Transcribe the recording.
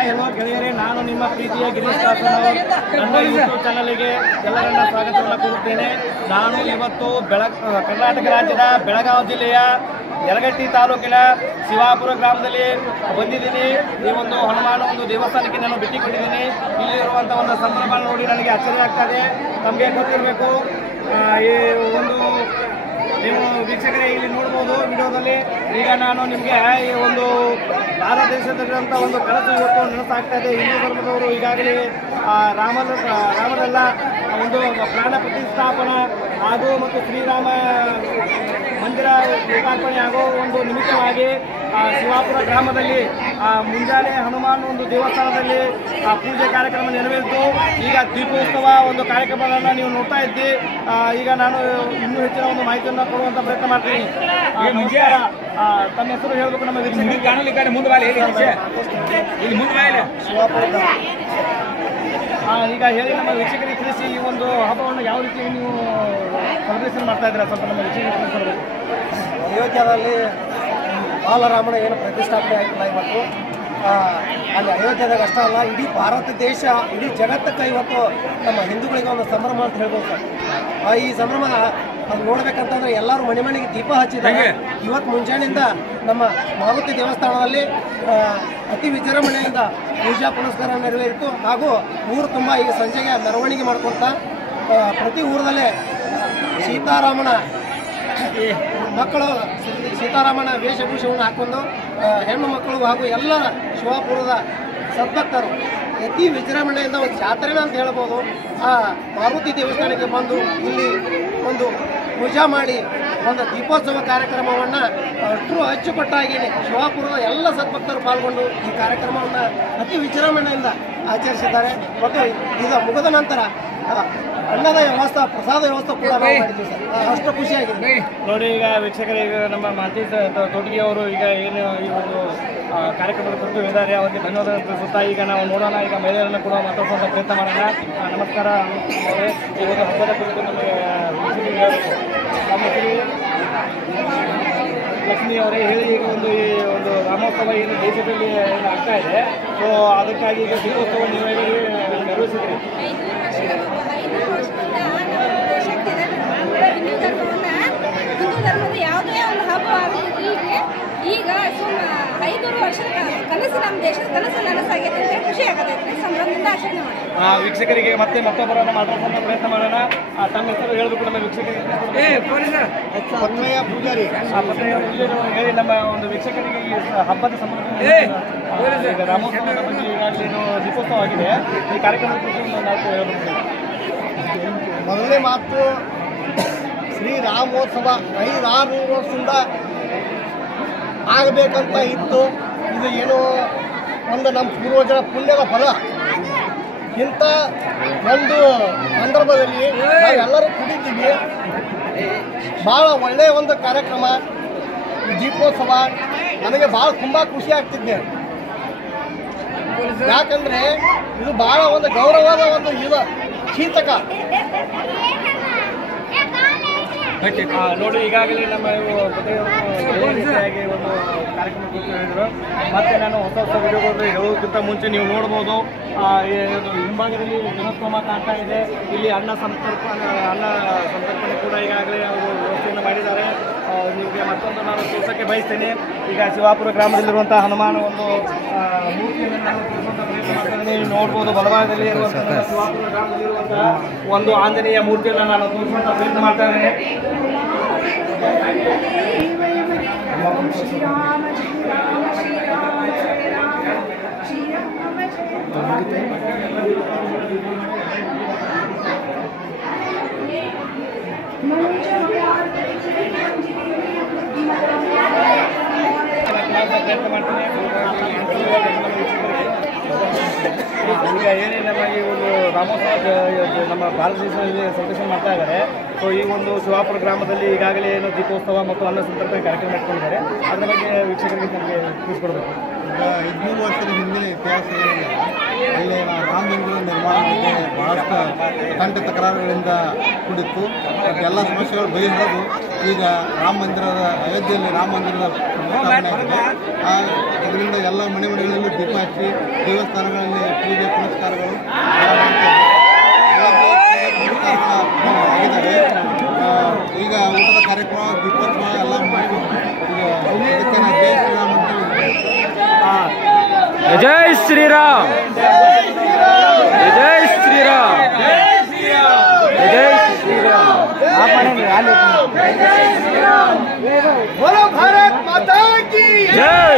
Hi hello ಗೆಳೆಯರೇ, ನಾನು ನಿಮ್ಮ ಪ್ರೀತಿಯ ಗಿರೀಶ್ ದಾಸನ್. ನನ್ನ ಯೂಟ್ಯೂಬ್ ಚಾನಲ್ಗೆ ಎಲ್ಲರನ್ನ ಸ್ವಾಗತವನ್ನು ಕೋರುತ್ತೇನೆ. ನಾನು ಇವತ್ತು ಕರ್ನಾಟಕ ರಾಜ್ಯದ ಬೆಳಗಾವಿ ಜಿಲ್ಲೆಯ ಯಲಗಟ್ಟಿ ತಾಲೂಕಿನ ಶಿವಾಪುರ ಗ್ರಾಮದಲ್ಲಿ ಬಂದಿದ್ದೀನಿ. ಈ ಒಂದು ಹನುಮಾನ ಒಂದು ದೇವಸ್ಥಾನಕ್ಕೆ ನಾನು ಭೇಟಿ ಕೊಟ್ಟಿದ್ದೀನಿ. ಇಲ್ಲಿರುವಂಥ ಒಂದು ಸಂಭ್ರಮ ನೋಡಿ ನನಗೆ ಆಶ್ಚರ್ಯ ಆಗ್ತದೆ. ನಮಗೆ ಗೊತ್ತಿರಬೇಕು, ಈ ಒಂದು ನೀವು ವೀಕ್ಷಕರೇ ಇಲ್ಲಿ ನೋಡ್ಬೋದು ವಿಡಿಯೋದಲ್ಲಿ. ಈಗ ನಾನು ನಿಮಗೆ ಈ ಒಂದು ಭಾರತ ದೇಶದಲ್ಲಿರುವಂಥ ಒಂದು ಕನಸು ಇವತ್ತು ನನಸಾಗ್ತಾ ಇದೆ. ಹಿಂದೂ ಧರ್ಮದವರು ಈಗಾಗಲೇ ರಾಮರೆಲ್ಲ ಒಂದು ಪ್ರಾಣ ಪ್ರತಿಷ್ಠಾಪನಾ ಹಾಗೂ ಮತ್ತು ಶ್ರೀರಾಮ ಮಂದಿರ ಲೋಕಾರ್ಪಣೆ ಆಗೋ ಒಂದು ನಿಮಿತ್ತವಾಗಿ ಶಿವಾಪುರ ಗ್ರಾಮದಲ್ಲಿ ಮುಂಜಾನೆ ಹನುಮಾನ್ ಒಂದು ದೇವಸ್ಥಾನದಲ್ಲಿ ಪೂಜೆ ಕಾರ್ಯಕ್ರಮ ನೆರವೇರಿತು. ಈಗ ದೀಪೋತ್ಸವ ಒಂದು ಕಾರ್ಯಕ್ರಮವನ್ನು ನೀವು ನೋಡ್ತಾ ಇದ್ದಿ. ಈಗ ನಾನು ಇನ್ನೂ ಹೆಚ್ಚಿನ ಒಂದು ಮಾಹಿತಿಯನ್ನು ಕೊಡುವಂತ ಪ್ರಯತ್ನ ಮಾಡ್ತೀನಿ. ನಮಸ್ಕಾರ, ತಮ್ಮ ಹೆಸರು ಹೇಳಬೇಕು ನಮ್ಮ ವೀಕ್ಷಕರಿಗೆ. ಈಗ ಹೇಳಿ ನಮ್ಮ ವೀಕ್ಷಕರಿಗೆ ತಿಳಿಸಿ, ಈ ಒಂದು ಹಬ್ಬವನ್ನು ಯಾವ ರೀತಿ ನೀವು ಸೆಲೆಬ್ರೇಷನ್ ಮಾಡ್ತಾ ಇದ್ದೀರಾ ಸ್ವಲ್ಪ ನಮ್ಮ ವೀಕ್ಷಕರಿಗೆ ತಿಳಿಸಬೇಕು. ಅಯೋಧ್ಯದಲ್ಲಿ ಬಾಲರಾಮನ ಏನು ಪ್ರತಿಷ್ಠಾಪನೆ ಆಗಿಲ್ಲ ಇವತ್ತು. ಅಲ್ಲಿ ಅಯೋಧ್ಯದಾಗ ಅಷ್ಟೇ ಅಲ್ಲ, ಇಡೀ ಭಾರತ ದೇಶ, ಇಡೀ ಜಗತ್ತಕ್ಕೆ ಇವತ್ತು ನಮ್ಮ ಹಿಂದೂಗಳಿಗೆ ಒಂದು ಸಂಭ್ರಮ ಅಂತ ಹೇಳ್ಬೋದು ಸರ್. ಈ ಸಂಭ್ರಮ ಅದು ನೋಡ್ಬೇಕಂತಂದ್ರೆ ಎಲ್ಲರೂ ಮನೆ ಮನೆಗೆ ದೀಪ ಹಚ್ಚಿದ್ದಾರೆ. ಇವತ್ತು ಮುಂಜಾನೆಯಿಂದ ನಮ್ಮ ಮಾರುತಿ ದೇವಸ್ಥಾನದಲ್ಲಿ ಅತಿ ವಿಜೃಂಭಣೆಯಿಂದ ಪೂಜಾ ಪುನಸ್ಕಾರ ನೆರವೇರಿತು. ಹಾಗೂ ಊರು ತುಂಬ ಈಗ ಸಂಜೆಗೆ ಮೆರವಣಿಗೆ ಮಾಡ್ಕೊತ ಪ್ರತಿ ಊರದಲ್ಲೇ ಸೀತಾರಾಮನ ವೇಷಭೂಷವನ್ನು ಹಾಕೊಂಡು ಹೆಣ್ಣು ಮಕ್ಕಳು ಹಾಗೂ ಎಲ್ಲ ಶಿವಾಪುರದ ಸದ್ಭಕ್ತರು ಅತಿ ವಿಜೃಂಭಣೆಯಿಂದ ಒಂದು ಜಾತ್ರೆನ ಅಂತ ಹೇಳ್ಬೋದು. ಆ ಮಾರುತಿ ದೇವಸ್ಥಾನಕ್ಕೆ ಬಂದು ಇಲ್ಲಿ ಒಂದು ಪೂಜಾ ಮಾಡಿ ಒಂದು ದೀಪೋತ್ಸವ ಕಾರ್ಯಕ್ರಮವನ್ನು ಅಚ್ಚುಕಟ್ಟಾಗಿ ಶಿವಾಪುರದ ಎಲ್ಲ ಸದ್ಭಕ್ತರು ಪಾಲ್ಗೊಂಡು ಈ ಕಾರ್ಯಕ್ರಮವನ್ನು ಅತಿ ವಿಜೃಂಭಣೆಯಿಂದ ಆಚರಿಸಿದ್ದಾರೆ. ಮತ್ತು ಇದು ಮುಗಿದ ನಂತರ ಅನ್ನದ ವ್ಯವಸ್ಥೆ, ಪ್ರಸಾದ ವ್ಯವಸ್ಥೆ ಕೂಡ ಮಾಡಿದ್ದೀವಿ ಸರ್. ಅಷ್ಟು ಖುಷಿಯಾಗಿದೆ ನೋಡಿ. ಈಗ ವೀಕ್ಷಕರಿಗೆ ನಮ್ಮ ಮಾತಿ ತೋಟಗಿ ಅವರು ಈಗ ಏನು ಈ ಒಂದು ಕಾರ್ಯಕ್ರಮದ ಕುರಿತು ಇದ್ದಾರೆ, ಅವರಿಗೆ ಧನ್ಯವಾದ ತಿಳಿಸುತ್ತಾ ಈಗ ನಾವು ನೋಡೋಣ. ಈಗ ಮಹಿಳೆಯರನ್ನು ಕೂಡ ಮಾತಾಡುವಂಥ ಪ್ರಯತ್ನ ಮಾಡೋಣ. ನಮಸ್ಕಾರ ಅವರೇ, ಈ ಒಂದು ಹಬ್ಬದ ಕುರಿತು ನಮಗೆ ವೀಕ್ಷಕರಿಗೆ ನಮ್ಮ ಲಕ್ಷ್ಮಿ ಅವರೇ ಹೇಳಿ. ಈಗ ಈ ಒಂದು ರಾಮೋತ್ಸವ ಏನು ದೇಶದಲ್ಲಿ ಏನು ಆಗ್ತಾ ಇದೆ, ಸೊ ಅದಕ್ಕಾಗಿ ಈಗ ದೀಪೋತ್ಸವ ನೀವು ನೆರವೇರಿಸಿದ್ರಿ. ಹಿಂದೂ ಧರ್ಮದ ಯಾವುದೇ ಒಂದು ಹಬ್ಬ ಆಗುತ್ತಿಲ್ಲ. ಈಗ 500 ವರ್ಷದ ಕನಸು, ನಮ್ಮ ದೇಶದ ಕನಸು ನನಸಾಗೈತೆ ಅಂತ ಖುಷಿ ಆಗತೈತೆ. ಸಂಭ್ರಮದಿಂದ ಆಚರಣೆ ಮಾಡಿ. ವೀಕ್ಷಕರಿಗೆ ಮತ್ತೊಬ್ಬರನ್ನ ಮಾತಾಡುವಂತ ಪ್ರಯತ್ನ ಮಾಡೋಣ. ತಮ್ಮ ಹೆಸರು ಹೇಳಬೇಕು ನಮ್ಮ ವೀಕ್ಷಕರಿಗೆ. ಪತ್ಮಯ್ಯ ಪೂಜಾರಿ. ಹೇಳಿ ನಮ್ಮ ಒಂದು ವೀಕ್ಷಕರಿಗೆ ಈ ಹಬ್ಬದ ಸಂಬಂಧ ರಾಮೋತ್ಸವದ ಬಗ್ಗೆ ಈಗಾಗಲೇ ದೀಪೋತ್ಸವ ಆಗಿದೆ. ಈ ಕಾರ್ಯಕ್ರಮದ ಕುರಿತು ನಾವು ಹೇಳಬೇಕು. ಮೊದಲನೇ ಮಾತು, ಶ್ರೀರಾಮೋತ್ಸವ 500 ವರ್ಷದಿಂದ ಆಗಬೇಕಂತ ಇತ್ತು. ಇದು ಏನೋ ಒಂದು ನಮ್ಮ ಪೂರ್ವಜರ ಪುಣ್ಯದ ಫಲ. ಇಂಥ ಒಂದು ಸಂದರ್ಭದಲ್ಲಿ ನಾವೆಲ್ಲರೂ ಕುಡಿತೀವಿ. ಭಾಳ ಒಳ್ಳೆಯ ಒಂದು ಕಾರ್ಯಕ್ರಮ ದೀಪೋತ್ಸವ. ನನಗೆ ಭಾಳ ತುಂಬ ಖುಷಿ ಆಗ್ತಿದ್ದೆ. ಯಾಕಂದರೆ ಇದು ಭಾಳ ಒಂದು ಗೌರವದ ಒಂದು ಇದು ಕೀರ್ತಕ. ನೋಡಿ, ಈಗಾಗಲೇ ನಮ್ಮ ರೀತಿಯಾಗಿ ಒಂದು ಕಾರ್ಯಕ್ರಮ ಹೇಳಿದ್ರು. ಮತ್ತೆ ನಾನು ಹೊಸ ವಿಡಿಯೋಗಳು ಹೇಳೋದಕ್ಕಿಂತ ಮುಂಚೆ ನೀವು ನೋಡ್ಬೋದು, ಹಿಂಭಾಗದಲ್ಲಿ ಜನಸ್ತೋಮ ಕಾಣ್ತಾ ಇದೆ. ಇಲ್ಲಿ ಅನ್ನ ಸಂತರ್ಪಣೆ ಕೂಡ ಈಗಾಗಲೇ ಅವರು ವ್ಯವಸ್ಥೆಯನ್ನು ಮಾಡಿದ್ದಾರೆ. ನಿಮಗೆ ಮತ್ತೊಂದು ನಾನು ತೋರ್ಸೋಕ್ಕೆ ಬಯಸ್ತೇನೆ. ಈಗ ಶಿವಾಪುರ ಗ್ರಾಮದಲ್ಲಿರುವಂಥ ಹನುಮಾನ ಒಂದು ಮೂರ್ತಿಯನ್ನು ನಾನು ತೋರಿಸುವಂಥ ಪ್ರಯತ್ನ ಮಾಡ್ತೇನೆ. ನೀವು ನೋಡ್ಬೋದು, ಬಲಭಾಗದಲ್ಲಿ ಇರುವಂಥ ಶಿವಾಪುರ ಗ್ರಾಮದಲ್ಲಿರುವಂತಹ ಒಂದು ಆಂಜನೇಯ ಮೂರ್ತಿಯನ್ನು ನಾನು ತೋರಿಸುವಂಥ ಪ್ರಯತ್ನ ಮಾಡ್ತಾ ಇದ್ದೇನೆ. ಪ್ರಯತ್ನ ಮಾಡ್ತೀನಿ. ಈಗ ಏನೇ ನಮ್ಮ ಈ ಒಂದು ರಾಮೋತ್ಸವ ನಮ್ಮ ಭಾರತ ದೇಶದಲ್ಲಿ ಸೆಲೆಬ್ರೇಷನ್ ಮಾಡ್ತಾ ಇದ್ದಾರೆ. ಸೊ ಈ ಒಂದು ಶಿವಾಪುರ ಗ್ರಾಮದಲ್ಲಿ ಈಗಾಗಲೇ ಏನು ದೀಪೋತ್ಸವ ಮತ್ತು ಅನ್ನ ಸಂತರ್ಪಣೆ ಕಾರ್ಯಕ್ರಮ ಇಟ್ಕೊಂಡಿದ್ದಾರೆ. ಅದರ ಬಗ್ಗೆ ವೀಕ್ಷಕರಿಗೆ ನಮಗೆ ತಿಳಿಸ್ಕೊಡ್ಬೇಕು. ಈಗ 200 ವರ್ಷದ ಹಿಂದಿನ ಇತಿಹಾಸ ಏನಿದೆ, ಇಲ್ಲಿ ರಾಮ ಮಂದಿರ ನಿರ್ಮಾಣಕ್ಕೆ ಬಹಳಷ್ಟು ಕಂಠ ತಕರಾರುಗಳಿಂದ ಕೂಡಿತ್ತು. ಎಲ್ಲ ಸಮಸ್ಯೆಗಳು ಬಗೆಹರಿದು ಈಗ ರಾಮ ಮಂದಿರದ ಅಯೋಧ್ಯೆಯಲ್ಲಿ ರಾಮ ಮಂದಿರದ ಪ್ರತಿಷ್ಠಾಪನೆ ಆಗಿದೆ. ಇದರಿಂದ ಎಲ್ಲ ಮನೆಗಳಲ್ಲಿ ದೀಪ ಹಚ್ಚಿ ದೇವಸ್ಥಾನಗಳಲ್ಲಿ ಪೂಜೆ ಪುನಸ್ಕಾರಗಳು ಆಗಿದ್ದಾವೆ. ಈಗ ಊಟದ ಕಾರ್ಯಕ್ರಮ ದೀಪೋತ್ಸವ ಎಲ್ಲ ಮುಗಿದು ಈಗ ಇದಕ್ಕೆ ನಾವು ಜೈ ಶ್ರೀರಾಮ್ ಅಂತ ಜೈ ಶ್ರೀರಾಮ್ ಜೈ ಶ್ರೀರಾಮ್ ಜೈ ಶ್ರೀರಾಮ್ बोलो भारत माता की जय।